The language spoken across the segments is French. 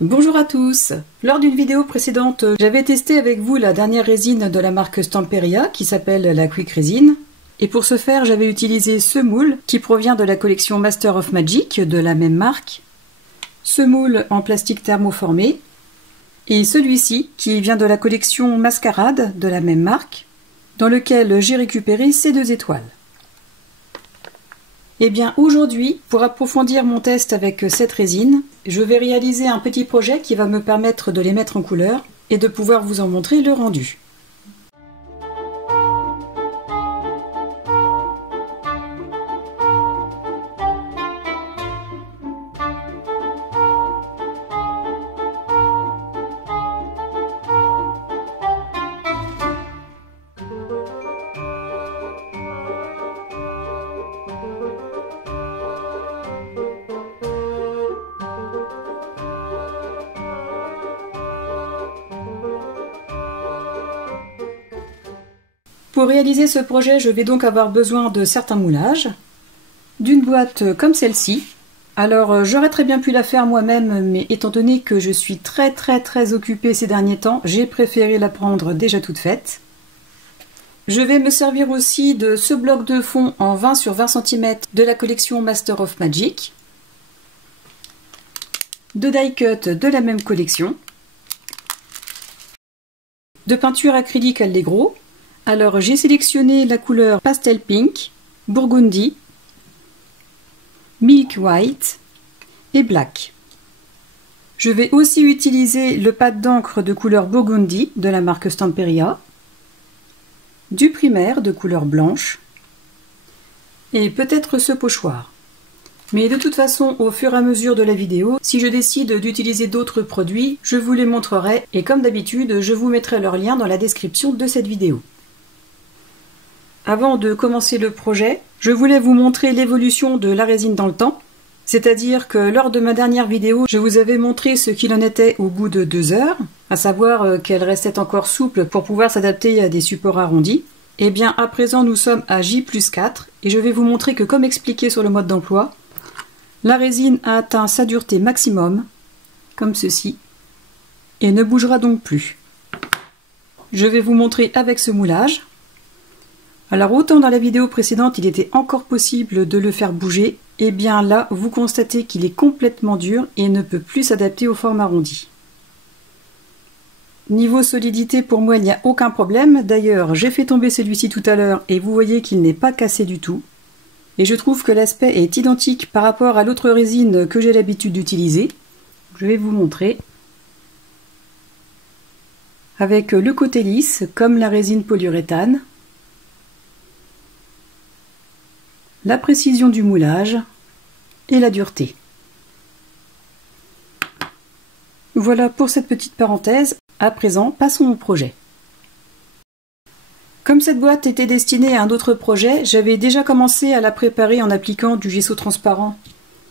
Bonjour à tous. Lors d'une vidéo précédente, j'avais testé avec vous la dernière résine de la marque Stamperia qui s'appelle la Quick Resin. Et pour ce faire, j'avais utilisé ce moule qui provient de la collection Master of Magic de la même marque. Ce moule en plastique thermoformé. Et celui-ci qui vient de la collection Mascarade de la même marque, dans lequel j'ai récupéré ces 2 étoiles. Et bien aujourd'hui, pour approfondir mon test avec cette résine, je vais réaliser un petit projet qui va me permettre de les mettre en couleur et de pouvoir vous en montrer le rendu. Pour réaliser ce projet, je vais donc avoir besoin de certains moulages, d'une boîte comme celle-ci. Alors j'aurais très bien pu la faire moi-même, mais étant donné que je suis très occupée ces derniers temps, j'ai préféré la prendre déjà toute faite. Je vais me servir aussi de ce bloc de fond en 20 sur 20 cm de la collection Master of Magic, de die cut de la même collection, de peinture acrylique Allegro. Alors j'ai sélectionné la couleur Pastel Pink, Burgundy, Milk White et Black. Je vais aussi utiliser le pad d'encre de couleur Burgundy de la marque Stamperia, du primaire de couleur blanche et peut-être ce pochoir. Mais de toute façon, au fur et à mesure de la vidéo, si je décide d'utiliser d'autres produits, je vous les montrerai et comme d'habitude, je vous mettrai leur lien dans la description de cette vidéo. Avant de commencer le projet, je voulais vous montrer l'évolution de la résine dans le temps, c'est-à-dire que lors de ma dernière vidéo, je vous avais montré ce qu'il en était au bout de 2 heures, à savoir qu'elle restait encore souple pour pouvoir s'adapter à des supports arrondis. Et bien à présent nous sommes à J+4 et je vais vous montrer que comme expliqué sur le mode d'emploi, la résine a atteint sa dureté maximum, comme ceci, et ne bougera donc plus. Je vais vous montrer avec ce moulage. Alors autant dans la vidéo précédente il était encore possible de le faire bouger, et bien là vous constatez qu'il est complètement dur et ne peut plus s'adapter aux formes arrondies. Niveau solidité pour moi il n'y a aucun problème, d'ailleurs j'ai fait tomber celui-ci tout à l'heure et vous voyez qu'il n'est pas cassé du tout. Et je trouve que l'aspect est identique par rapport à l'autre résine que j'ai l'habitude d'utiliser. Je vais vous montrer. Avec le côté lisse comme la résine polyuréthane. La précision du moulage et la dureté. Voilà pour cette petite parenthèse. À présent, passons au projet. Comme cette boîte était destinée à un autre projet, j'avais déjà commencé à la préparer en appliquant du gesso transparent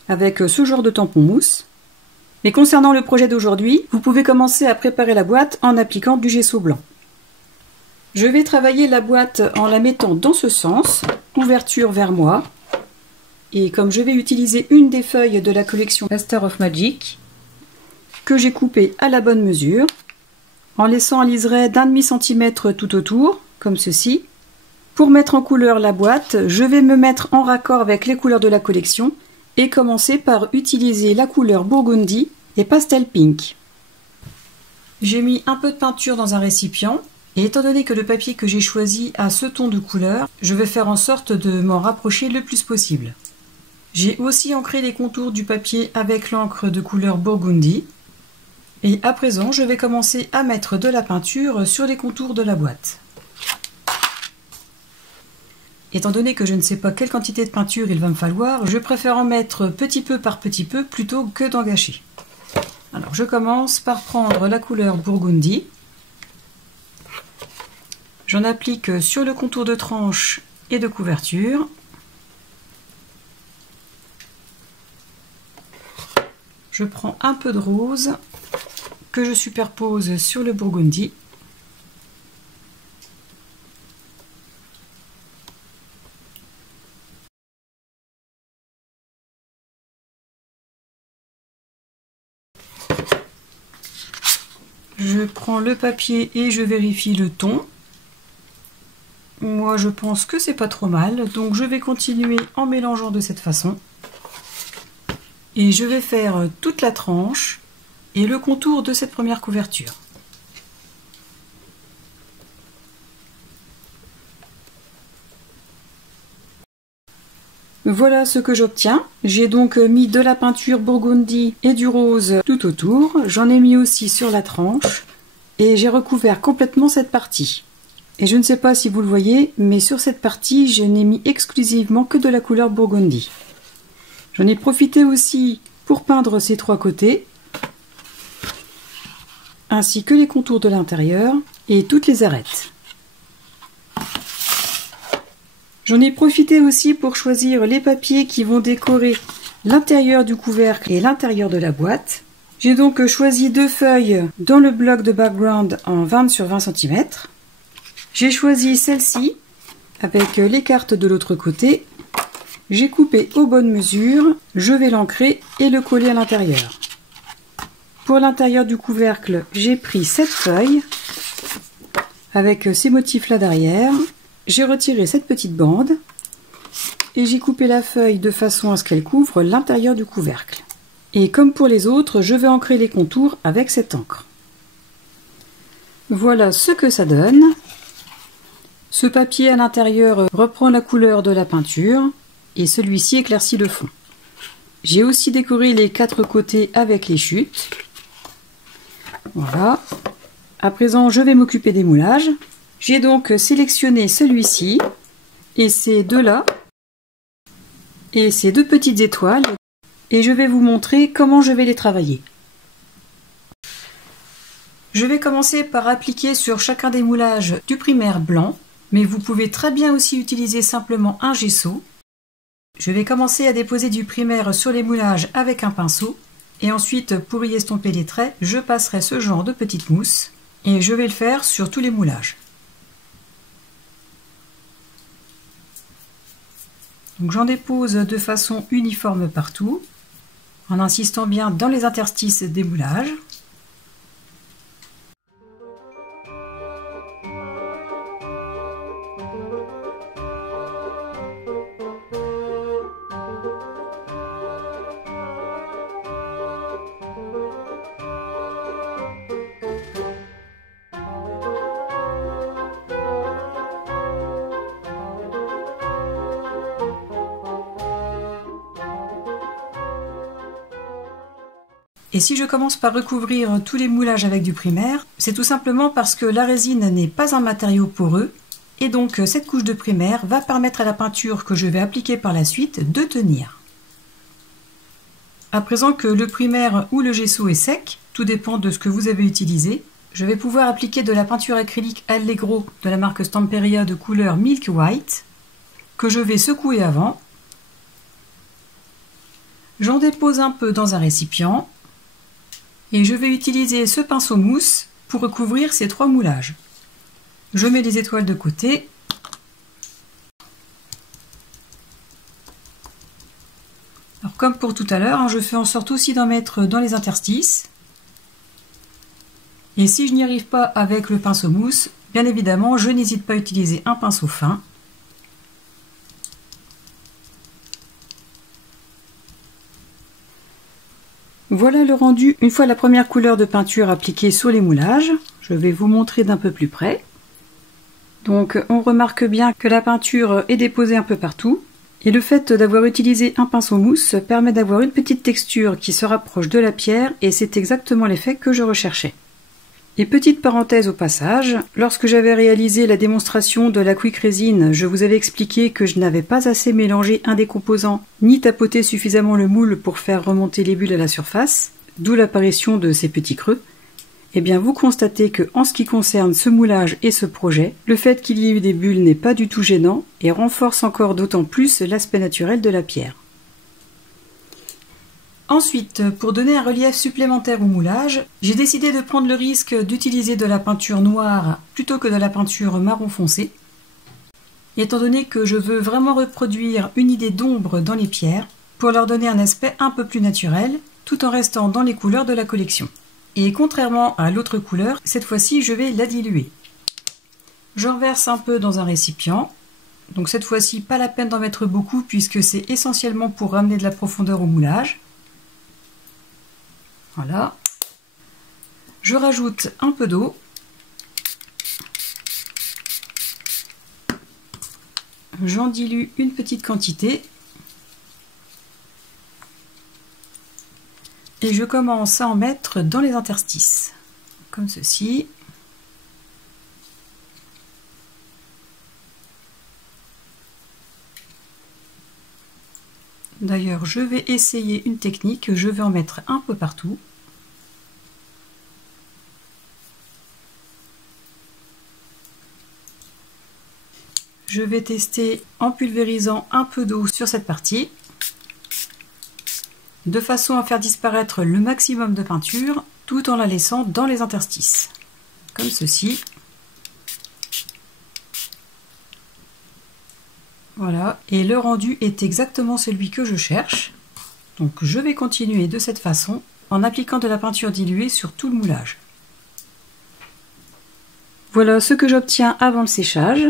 avec ce genre de tampon mousse. Mais concernant le projet d'aujourd'hui, vous pouvez commencer à préparer la boîte en appliquant du gesso blanc. Je vais travailler la boîte en la mettant dans ce sens, ouverture vers moi. Et comme je vais utiliser une des feuilles de la collection Master of Magic, que j'ai coupée à la bonne mesure, en laissant un liseré d'1,5 cm tout autour, comme ceci. Pour mettre en couleur la boîte, je vais me mettre en raccord avec les couleurs de la collection et commencer par utiliser la couleur Burgundy et Pastel Pink. J'ai mis un peu de peinture dans un récipient. Et étant donné que le papier que j'ai choisi a ce ton de couleur, je vais faire en sorte de m'en rapprocher le plus possible. J'ai aussi ancré les contours du papier avec l'encre de couleur Burgundy. Et à présent, je vais commencer à mettre de la peinture sur les contours de la boîte. Étant donné que je ne sais pas quelle quantité de peinture il va me falloir, je préfère en mettre petit peu par petit peu plutôt que d'en gâcher. Alors je commence par prendre la couleur Burgundy. J'en applique sur le contour de tranche et de couverture. Je prends un peu de rose que je superpose sur le Burgundy. Je prends le papier et je vérifie le ton. Moi, je pense que c'est pas trop mal, donc je vais continuer en mélangeant de cette façon. Et je vais faire toute la tranche et le contour de cette première couverture. Voilà ce que j'obtiens. J'ai donc mis de la peinture burgundy et du rose tout autour. J'en ai mis aussi sur la tranche et j'ai recouvert complètement cette partie. Et je ne sais pas si vous le voyez, mais sur cette partie, je n'ai mis exclusivement que de la couleur burgundy. J'en ai profité aussi pour peindre ces trois côtés, ainsi que les contours de l'intérieur et toutes les arêtes. J'en ai profité aussi pour choisir les papiers qui vont décorer l'intérieur du couvercle et l'intérieur de la boîte. J'ai donc choisi 2 feuilles dans le bloc de background en 20 sur 20 cm. J'ai choisi celle-ci avec les cartes de l'autre côté. J'ai coupé aux bonnes mesures, je vais l'ancrer et le coller à l'intérieur. Pour l'intérieur du couvercle, j'ai pris cette feuille avec ces motifs-là derrière. J'ai retiré cette petite bande et j'ai coupé la feuille de façon à ce qu'elle couvre l'intérieur du couvercle. Et comme pour les autres, je vais ancrer les contours avec cette encre. Voilà ce que ça donne. Ce papier à l'intérieur reprend la couleur de la peinture et celui-ci éclaircit le fond. J'ai aussi décoré les 4 côtés avec les chutes. Voilà. À présent, je vais m'occuper des moulages. J'ai donc sélectionné celui-ci et ces deux-là et ces 2 petites étoiles et je vais vous montrer comment je vais les travailler. Je vais commencer par appliquer sur chacun des moulages du primaire blanc, mais vous pouvez très bien aussi utiliser simplement un gesso. Je vais commencer à déposer du primaire sur les moulages avec un pinceau et ensuite, pour y estomper les traits, je passerai ce genre de petite mousse et je vais le faire sur tous les moulages. Donc j'en dépose de façon uniforme partout, en insistant bien dans les interstices des moulages. Et si je commence par recouvrir tous les moulages avec du primaire, c'est tout simplement parce que la résine n'est pas un matériau poreux, et donc cette couche de primaire va permettre à la peinture que je vais appliquer par la suite de tenir. À présent que le primaire ou le gesso est sec, tout dépend de ce que vous avez utilisé, je vais pouvoir appliquer de la peinture acrylique Allegro de la marque Stamperia de couleur Milk White, que je vais secouer avant. J'en dépose un peu dans un récipient. Et je vais utiliser ce pinceau mousse pour recouvrir ces 3 moulages. Je mets les étoiles de côté. Alors comme pour tout à l'heure, je fais en sorte aussi d'en mettre dans les interstices. Et si je n'y arrive pas avec le pinceau mousse, bien évidemment, je n'hésite pas à utiliser un pinceau fin. Voilà le rendu une fois la première couleur de peinture appliquée sur les moulages. Je vais vous montrer d'un peu plus près. Donc on remarque bien que la peinture est déposée un peu partout. Et le fait d'avoir utilisé un pinceau mousse permet d'avoir une petite texture qui se rapproche de la pierre et c'est exactement l'effet que je recherchais. Et petite parenthèse au passage, lorsque j'avais réalisé la démonstration de la quick resin, je vous avais expliqué que je n'avais pas assez mélangé un des composants, ni tapoté suffisamment le moule pour faire remonter les bulles à la surface, d'où l'apparition de ces petits creux. Eh bien vous constatez que en ce qui concerne ce moulage et ce projet, le fait qu'il y ait eu des bulles n'est pas du tout gênant et renforce encore d'autant plus l'aspect naturel de la pierre. Ensuite, pour donner un relief supplémentaire au moulage, j'ai décidé de prendre le risque d'utiliser de la peinture noire plutôt que de la peinture marron foncé. Et étant donné que je veux vraiment reproduire une idée d'ombre dans les pierres, pour leur donner un aspect un peu plus naturel, tout en restant dans les couleurs de la collection. Et contrairement à l'autre couleur, cette fois-ci je vais la diluer. J'en verse un peu dans un récipient. Donc cette fois-ci, pas la peine d'en mettre beaucoup puisque c'est essentiellement pour ramener de la profondeur au moulage. Voilà. Je rajoute un peu d'eau. J'en dilue une petite quantité. Et je commence à en mettre dans les interstices. Comme ceci. D'ailleurs, je vais essayer une technique, je vais en mettre un peu partout. Je vais tester en pulvérisant un peu d'eau sur cette partie, de façon à faire disparaître le maximum de peinture, tout en la laissant dans les interstices, comme ceci. Voilà, et le rendu est exactement celui que je cherche. Donc je vais continuer de cette façon en appliquant de la peinture diluée sur tout le moulage. Voilà ce que j'obtiens avant le séchage.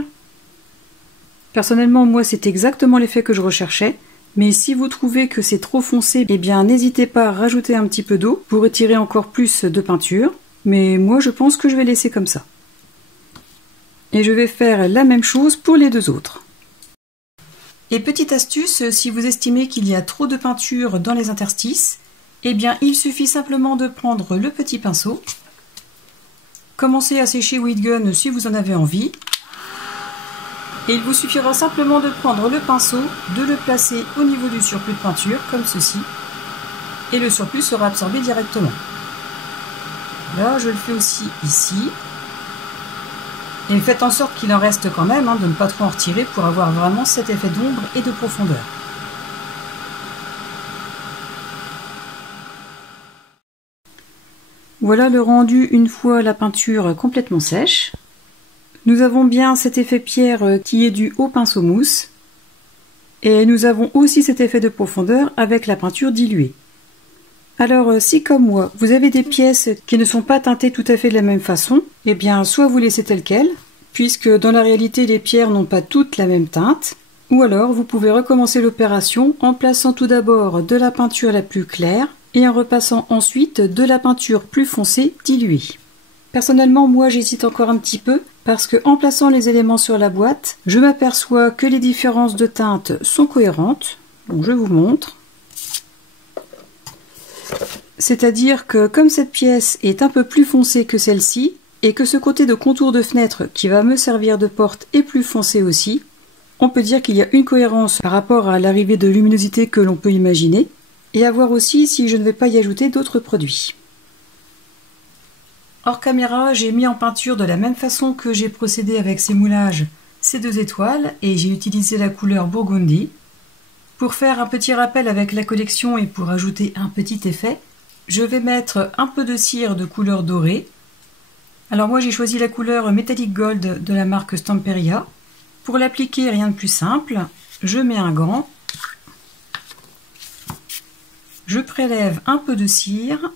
Personnellement, moi c'est exactement l'effet que je recherchais, mais si vous trouvez que c'est trop foncé, eh bien n'hésitez pas à rajouter un petit peu d'eau pour retirer encore plus de peinture, mais moi je pense que je vais laisser comme ça. Et je vais faire la même chose pour les deux autres. Et petite astuce, si vous estimez qu'il y a trop de peinture dans les interstices, eh bien il suffit simplement de prendre le petit pinceau, commencez à sécher Wheat Gun si vous en avez envie, et il vous suffira simplement de prendre le pinceau, de le placer au niveau du surplus de peinture, comme ceci, et le surplus sera absorbé directement. Là, je le fais aussi ici. Et faites en sorte qu'il en reste quand même, de ne pas trop en retirer pour avoir vraiment cet effet d'ombre et de profondeur. Voilà le rendu une fois la peinture complètement sèche. Nous avons bien cet effet pierre qui est dû au pinceau mousse. Et nous avons aussi cet effet de profondeur avec la peinture diluée. Alors si comme moi, vous avez des pièces qui ne sont pas teintées tout à fait de la même façon, eh bien soit vous laissez tel quel, puisque dans la réalité les pierres n'ont pas toutes la même teinte, ou alors vous pouvez recommencer l'opération en plaçant tout d'abord de la peinture la plus claire et en repassant ensuite de la peinture plus foncée diluée. Personnellement, moi j'hésite encore un petit peu parce que en plaçant les éléments sur la boîte, je m'aperçois que les différences de teinte sont cohérentes. Donc je vous montre. C'est-à-dire que comme cette pièce est un peu plus foncée que celle-ci, et que ce côté de contour de fenêtre qui va me servir de porte est plus foncé aussi, on peut dire qu'il y a une cohérence par rapport à l'arrivée de luminosité que l'on peut imaginer, et à voir aussi si je ne vais pas y ajouter d'autres produits. Hors caméra, j'ai mis en peinture de la même façon que j'ai procédé avec ces moulages, ces deux étoiles, et j'ai utilisé la couleur Burgundy. Pour faire un petit rappel avec la collection et pour ajouter un petit effet, je vais mettre un peu de cire de couleur dorée. Alors moi j'ai choisi la couleur Metallic Gold de la marque Stamperia. Pour l'appliquer, rien de plus simple, je mets un gant, je prélève un peu de cire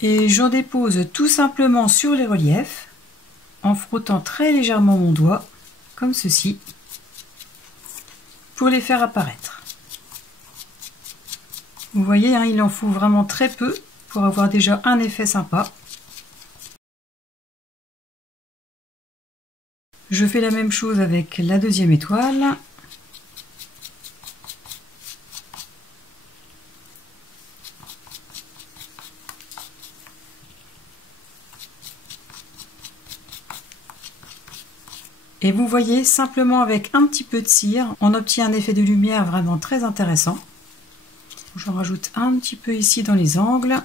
et j'en dépose tout simplement sur les reliefs en frottant très légèrement mon doigt, comme ceci, pour les faire apparaître. Vous voyez, il en faut vraiment très peu pour avoir déjà un effet sympa. Je fais la même chose avec la deuxième étoile. Et vous voyez, simplement avec un petit peu de cire, on obtient un effet de lumière vraiment très intéressant. J'en rajoute un petit peu ici dans les angles.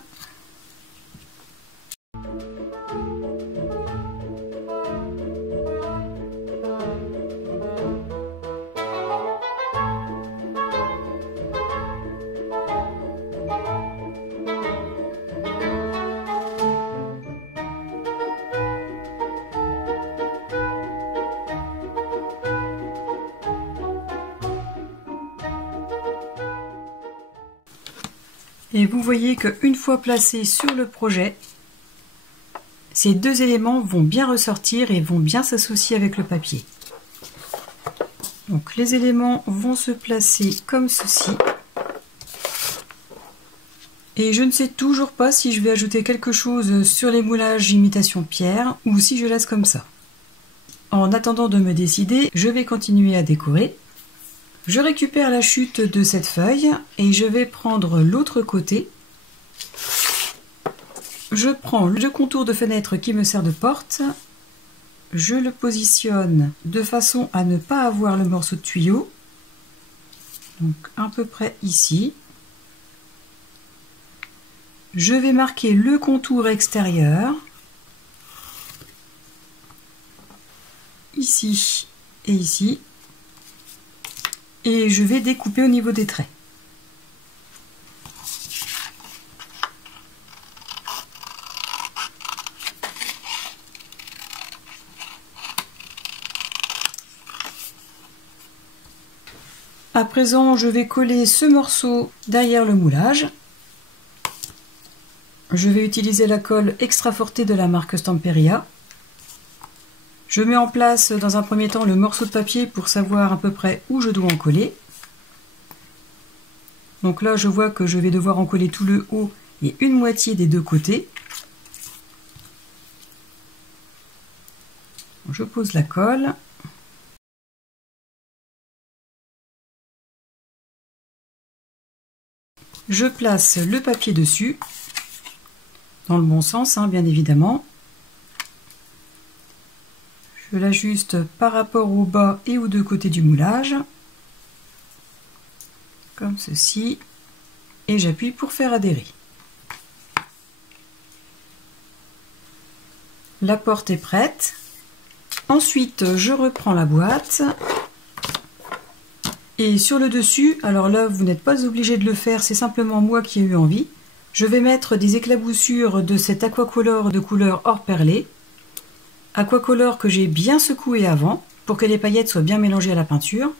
Et vous voyez qu'une fois placés sur le projet, ces deux éléments vont bien ressortir et vont bien s'associer avec le papier. Donc les éléments vont se placer comme ceci. Et je ne sais toujours pas si je vais ajouter quelque chose sur les moulages imitation pierre ou si je laisse comme ça. En attendant de me décider, je vais continuer à décorer. Je récupère la chute de cette feuille et je vais prendre l'autre côté. Je prends le contour de fenêtre qui me sert de porte. Je le positionne de façon à ne pas avoir le morceau de tuyau. Donc à peu près ici. Je vais marquer le contour extérieur. Ici et ici. Et je vais découper au niveau des traits. À présent, je vais coller ce morceau derrière le moulage. Je vais utiliser la colle Extra Forte de la marque Stamperia. Je mets en place dans un premier temps le morceau de papier pour savoir à peu près où je dois en coller. Donc là, je vois que je vais devoir en coller tout le haut et une moitié des deux côtés. Je pose la colle. Je place le papier dessus, dans le bon sens, hein, bien évidemment. Je l'ajuste par rapport au bas et aux deux côtés du moulage, comme ceci, et j'appuie pour faire adhérer. La porte est prête. Ensuite, je reprends la boîte. Et sur le dessus, alors là, vous n'êtes pas obligé de le faire, c'est simplement moi qui ai eu envie. Je vais mettre des éclaboussures de cet aquacolor de couleur or perlé. Aquacolor que j'ai bien secoué avant, pour que les paillettes soient bien mélangées à la peinture.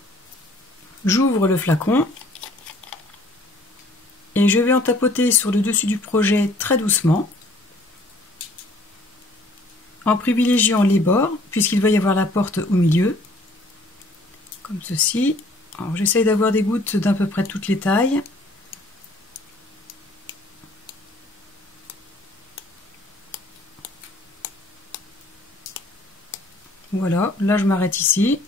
J'ouvre le flacon. Et je vais en tapoter sur le dessus du projet très doucement. En privilégiant les bords, puisqu'il va y avoir la porte au milieu. Comme ceci. Alors j'essaye d'avoir des gouttes d'à peu près toutes les tailles. Voilà, là je m'arrête ici.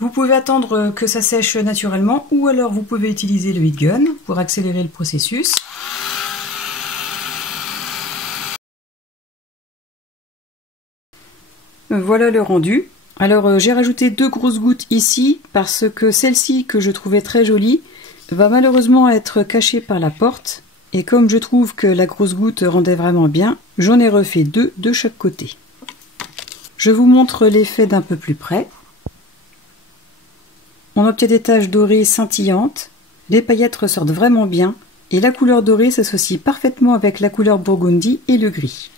Vous pouvez attendre que ça sèche naturellement ou alors vous pouvez utiliser le heat gun pour accélérer le processus. Voilà le rendu. Alors j'ai rajouté 2 grosses gouttes ici parce que celle-ci que je trouvais très jolie va malheureusement être cachée par la porte et comme je trouve que la grosse goutte rendait vraiment bien, j'en ai refait 2 de chaque côté. Je vous montre l'effet d'un peu plus près. On obtient des taches dorées scintillantes, les paillettes ressortent vraiment bien et la couleur dorée s'associe parfaitement avec la couleur burgundy et le gris.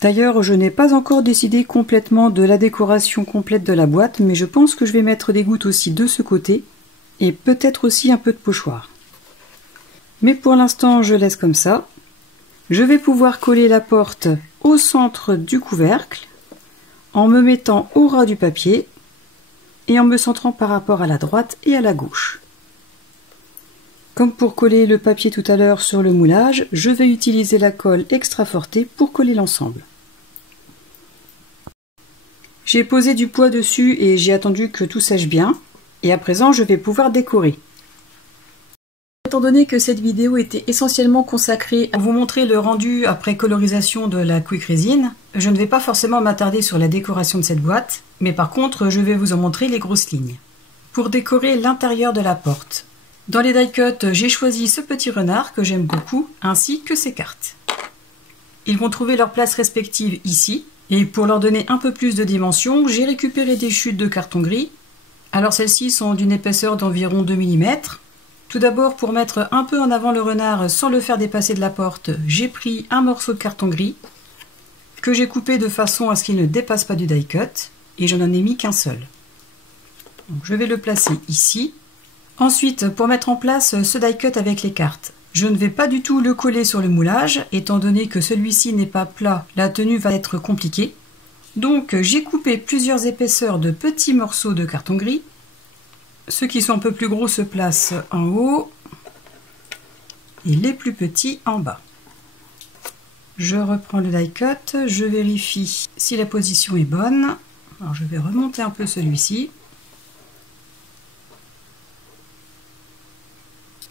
D'ailleurs, je n'ai pas encore décidé complètement de la décoration complète de la boîte, mais je pense que je vais mettre des gouttes aussi de ce côté, et peut-être aussi un peu de pochoir. Mais pour l'instant, je laisse comme ça. Je vais pouvoir coller la porte au centre du couvercle, en me mettant au ras du papier, et en me centrant par rapport à la droite et à la gauche. Comme pour coller le papier tout à l'heure sur le moulage, je vais utiliser la colle Extra Forte pour coller l'ensemble. J'ai posé du poids dessus et j'ai attendu que tout sèche bien. Et à présent, je vais pouvoir décorer. Étant donné que cette vidéo était essentiellement consacrée à vous montrer le rendu après colorisation de la Quick Resin, je ne vais pas forcément m'attarder sur la décoration de cette boîte, mais par contre, je vais vous en montrer les grosses lignes. Pour décorer l'intérieur de la porte, dans les die cuts, j'ai choisi ce petit renard que j'aime beaucoup, ainsi que ses cartes. Ils vont trouver leur place respective ici, et pour leur donner un peu plus de dimension, j'ai récupéré des chutes de carton gris. Alors celles-ci sont d'une épaisseur d'environ 2 mm. Tout d'abord, pour mettre un peu en avant le renard sans le faire dépasser de la porte, j'ai pris un morceau de carton gris que j'ai coupé de façon à ce qu'il ne dépasse pas du die cut, et j'en ai mis qu'un seul. Donc, je vais le placer ici. Ensuite, pour mettre en place ce die cut avec les cartes, je ne vais pas du tout le coller sur le moulage, étant donné que celui-ci n'est pas plat, la tenue va être compliquée. Donc j'ai coupé plusieurs épaisseurs de petits morceaux de carton gris. Ceux qui sont un peu plus gros se placent en haut et les plus petits en bas. Je reprends le die cut, je vérifie si la position est bonne. Alors je vais remonter un peu celui-ci.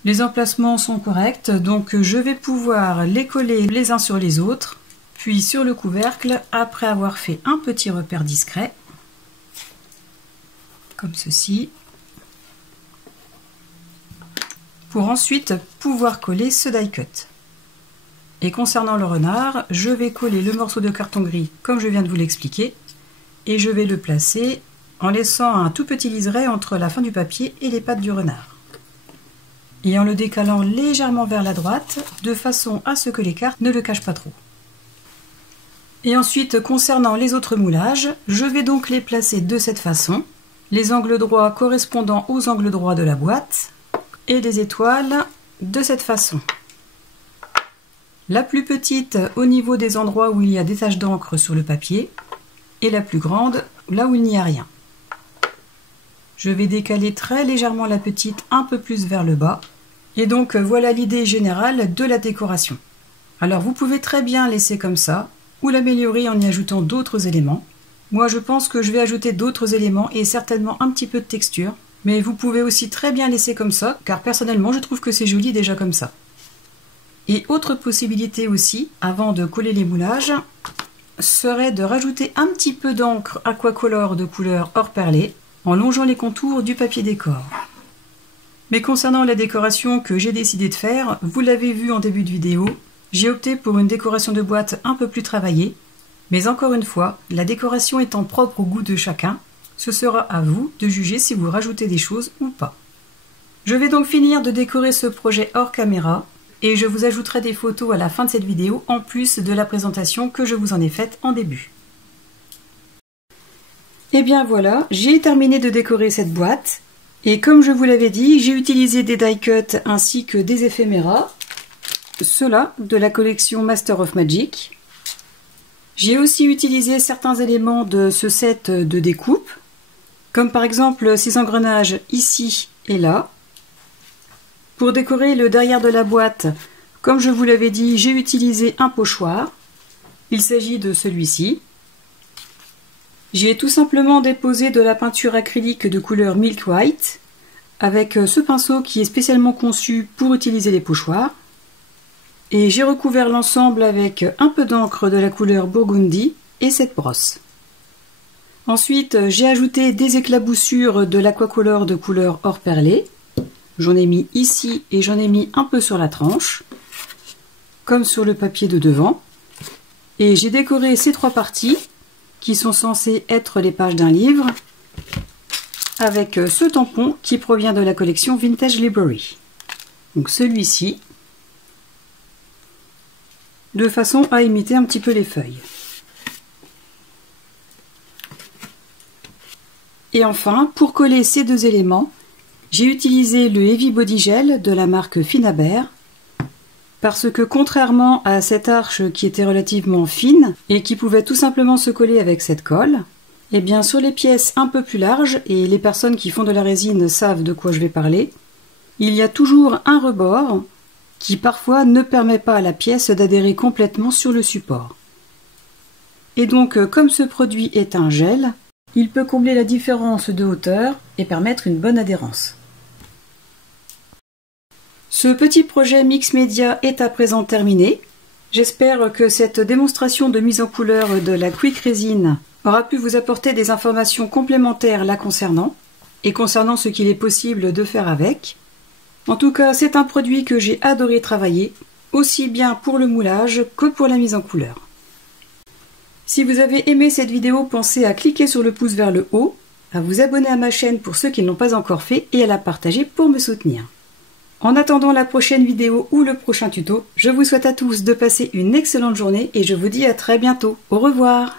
Les emplacements sont corrects, donc je vais pouvoir les coller les uns sur les autres, puis sur le couvercle, après avoir fait un petit repère discret, comme ceci, pour ensuite pouvoir coller ce die cut. Et concernant le renard, je vais coller le morceau de carton gris comme je viens de vous l'expliquer, et je vais le placer en laissant un tout petit liseré entre la fin du papier et les pattes du renard. Et en le décalant légèrement vers la droite, de façon à ce que les cartes ne le cachent pas trop. Et ensuite, concernant les autres moulages, je vais donc les placer de cette façon, les angles droits correspondant aux angles droits de la boîte, et les étoiles de cette façon. La plus petite au niveau des endroits où il y a des taches d'encre sur le papier, et la plus grande là où il n'y a rien. Je vais décaler très légèrement la petite un peu plus vers le bas. Et donc voilà l'idée générale de la décoration. Alors vous pouvez très bien laisser comme ça, ou l'améliorer en y ajoutant d'autres éléments. Moi je pense que je vais ajouter d'autres éléments et certainement un petit peu de texture. Mais vous pouvez aussi très bien laisser comme ça, car personnellement je trouve que c'est joli déjà comme ça. Et autre possibilité aussi, avant de coller les moulages, serait de rajouter un petit peu d'encre aquacolor de couleur or perlé, en longeant les contours du papier décor. Mais concernant la décoration que j'ai décidé de faire, vous l'avez vu en début de vidéo, j'ai opté pour une décoration de boîte un peu plus travaillée, mais encore une fois, la décoration étant propre au goût de chacun, ce sera à vous de juger si vous rajoutez des choses ou pas. Je vais donc finir de décorer ce projet hors caméra, et je vous ajouterai des photos à la fin de cette vidéo, en plus de la présentation que je vous en ai faite en début. Et bien voilà, j'ai terminé de décorer cette boîte. Et comme je vous l'avais dit, j'ai utilisé des die cuts ainsi que des éphéméras, ceux-là de la collection Master of Magic. J'ai aussi utilisé certains éléments de ce set de découpe, comme par exemple ces engrenages ici et là. Pour décorer le derrière de la boîte, comme je vous l'avais dit, j'ai utilisé un pochoir. Il s'agit de celui-ci. J'ai tout simplement déposé de la peinture acrylique de couleur Milk White avec ce pinceau qui est spécialement conçu pour utiliser les pochoirs. Et j'ai recouvert l'ensemble avec un peu d'encre de la couleur Burgundy et cette brosse. Ensuite, j'ai ajouté des éclaboussures de l'aquacolor de couleur or perlé. J'en ai mis ici et j'en ai mis un peu sur la tranche, comme sur le papier de devant. Et j'ai décoré ces trois parties qui sont censés être les pages d'un livre, avec ce tampon qui provient de la collection Vintage Library. Donc celui-ci, de façon à imiter un petit peu les feuilles. Et enfin, pour coller ces deux éléments, j'ai utilisé le Heavy Body Gel de la marque Finaber, parce que contrairement à cette arche qui était relativement fine et qui pouvait tout simplement se coller avec cette colle, et bien sur les pièces un peu plus larges, et les personnes qui font de la résine savent de quoi je vais parler, il y a toujours un rebord qui parfois ne permet pas à la pièce d'adhérer complètement sur le support. Et donc comme ce produit est un gel, il peut combler la différence de hauteur et permettre une bonne adhérence. Ce petit projet Mix Media est à présent terminé. J'espère que cette démonstration de mise en couleur de la Quick Resin aura pu vous apporter des informations complémentaires la concernant et concernant ce qu'il est possible de faire avec. En tout cas, c'est un produit que j'ai adoré travailler, aussi bien pour le moulage que pour la mise en couleur. Si vous avez aimé cette vidéo, pensez à cliquer sur le pouce vers le haut, à vous abonner à ma chaîne pour ceux qui ne l'ont pas encore fait et à la partager pour me soutenir. En attendant la prochaine vidéo ou le prochain tuto, je vous souhaite à tous de passer une excellente journée et je vous dis à très bientôt. Au revoir!